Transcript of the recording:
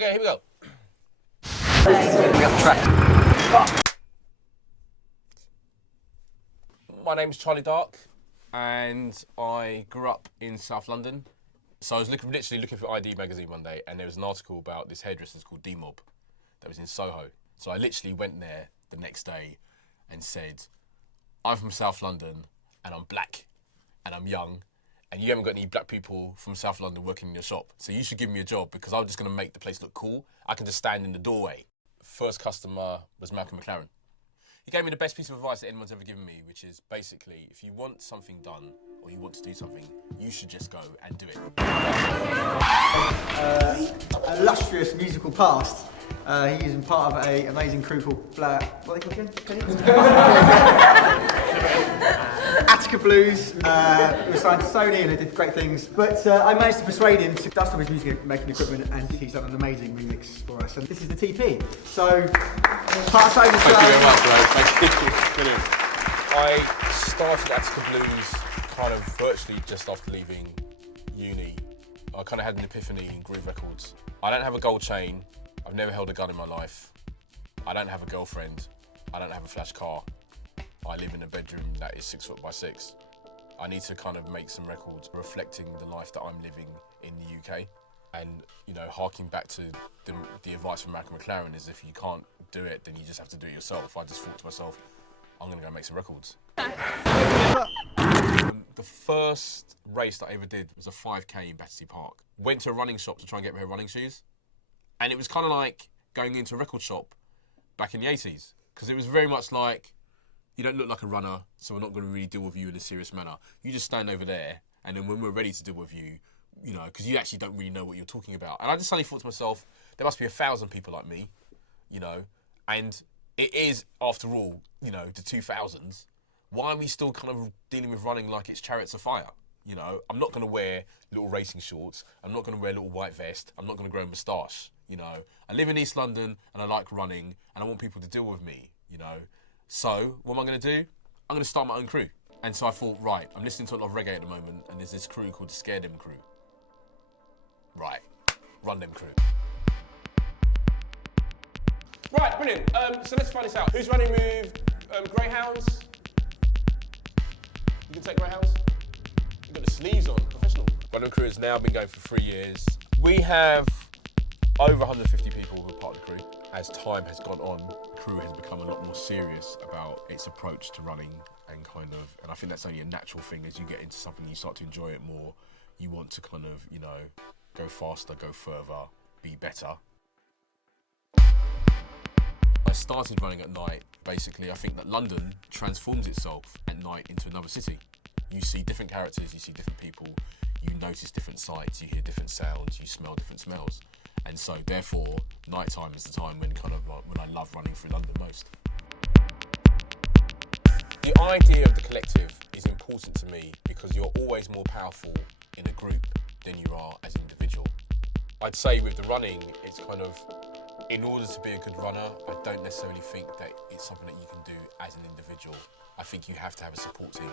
Okay, here we go. My name's Charlie Dark, and I grew up in South London. So I was literally looking for ID magazine one day, and there was an article about this hairdresser called Dem that was in Soho. So I literally went there the next day and said, I'm from South London, and I'm black, and I'm young, and you haven't got any black people from South London working in your shop. So you should give me a job because I'm just going to make the place look cool. I can just stand in the doorway. First customer was Malcolm McLaren. He gave me the best piece of advice that anyone's ever given me, which is basically, if you want something done or you want to do something, you should just go and do it. A illustrious musical past. He is part of an amazing crew called what are they called again? Attica Blues. He was signed to Sony and they did great things. But I managed to persuade him to dust off his music making equipment, and he's done an amazing remix for us. And this is the TP. So, pass over to Thank you very much, bro. Thank you. Brilliant. I started Attica Blues kind of virtually just after leaving uni. I kind of had an epiphany in Groove Records. I don't have a gold chain. I've never held a gun in my life. I don't have a girlfriend. I don't have a flash car. I live in a bedroom that is 6 foot by 6. I need to kind of make some records reflecting the life that I'm living in the UK. And, you know, harking back to the advice from Malcolm McLaren is if you can't do it, then you just have to do it yourself. I just thought to myself, I'm going to go make some records. The first race that I ever did was a 5K in Battersea Park. Went to a running shop to try and get a pair of running shoes. And it was kind of like going into a record shop back in the 80s. Because it was very much like, you don't look like a runner, so we're not going to really deal with you in a serious manner. You just stand over there, and then when we're ready to deal with you, you know, because you actually don't really know what you're talking about. And I just suddenly thought to myself, there must be 1,000 people like me, you know, and it is, after all, you know, the 2000s. Why are we still kind of dealing with running like it's Chariots of Fire? You know, I'm not going to wear little racing shorts. I'm not going to wear a little white vest. I'm not going to grow a moustache, you know. I live in East London, and I like running, and I want people to deal with me, you know. So, what am I going to do? I'm going to start my own crew. And so I thought, right, I'm listening to a lot of reggae at the moment, and there's this crew called the Dem Crew. Right, run Dem Crew. Right, brilliant. So let's find this out. Who's running with greyhounds? You can take greyhounds? You've got the sleeves on, professional. Run Dem Crew has now been going for 3 years. We have over 150 people who are part of the crew. As time has gone on, the crew has become a lot more serious about its approach to running and I think that's only a natural thing. As you get into something, you start to enjoy it more. You want to kind of, you know, go faster, go further, be better. I started running at night. Basically, I think that London transforms itself at night into another city. You see different characters, you see different people, you notice different sights, you hear different sounds, you smell different smells. And so, therefore, nighttime is the time when I love running through London most. The idea of the collective is important to me because you're always more powerful in a group than you are as an individual. I'd say with the running, it's kind of, in order to be a good runner, I don't necessarily think that it's something that you can do as an individual. I think you have to have a support team.